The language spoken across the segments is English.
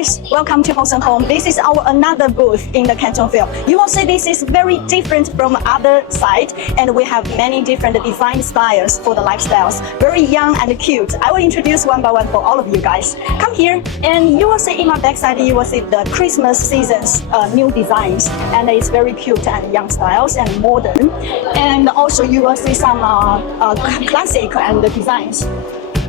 guys, welcome to Hosen Home. This is our another booth in the Canton Fair. You will see this is very different from other side, and we have many different design styles for the lifestyles. Very young and cute. I will introduce one by one for all of you guys. Come here, and you will see in my backside, you will see the Christmas season's new designs, and it's very cute and young styles and modern. And also you will see some classic and designs.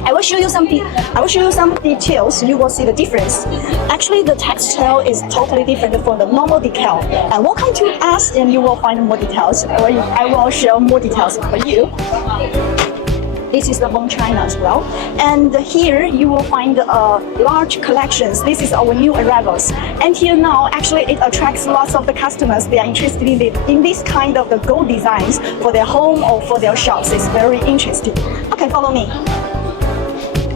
I will show you some details. You will see the difference. Actually, the textile is totally different from the normal decal. And welcome to us, and you will find more details. I will share more details for you. This is the bone china as well. And here you will find large collections. This is our new arrivals. And here now, actually, it attracts lots of the customers. They are interested in this kind of the gold designs for their home or for their shops. It's very interesting. Okay, follow me.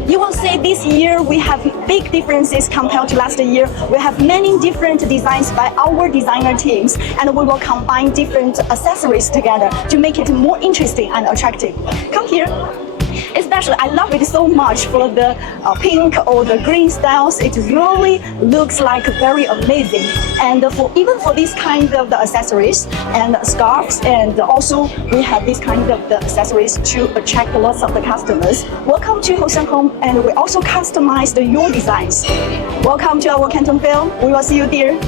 You will see this year we have big differences compared to last year. We have many different designs by our designer teams, and we will combine different accessories together to make it more interesting and attractive. Come here. Especially, I love it so much for the pink or the green styles. It really looks like very amazing. And even for this kind of the accessories and scarves, and also we have this kind of the accessories to attract lots of the customers. Welcome to Hosen Home, and we also customized your designs. Welcome to our Canton Fair. We will see you there.